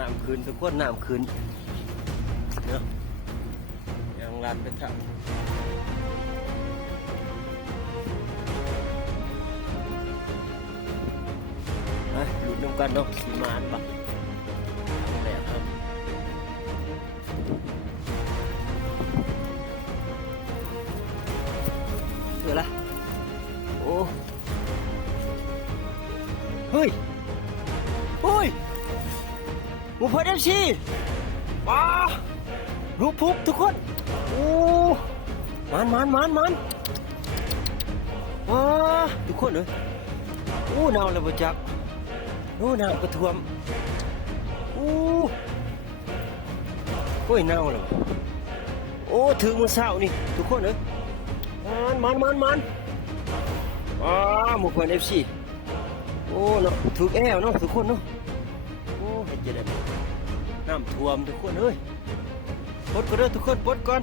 น้ำคืนทุกคนน้ำคืนเนาะยังรันไปทางหลุดน้ำกันเนาะสีมานปะแหลกครับเดี๋ยวละโอ้เฮ้ยเฮ้ยบุพเพเอฟซีว้าลูกพุกทุกคนโอ้มันว้าทุกคนเลยโอ้หนาวเลยบ่จักโอ้หนาวกระท่วมโอ้ยหนาวเลยโอ้ถึงมื้อเช้านี่ทุกคนเลยมันหมู่เพื่อนเอฟซีโอ้เนาะถึกแอวเนาะทุกคนเนาะโอ้เห็นจะได้น้ำท่วมทุกคนเอ้ยปลดก่อนเด้อทุกคนปลดก่อน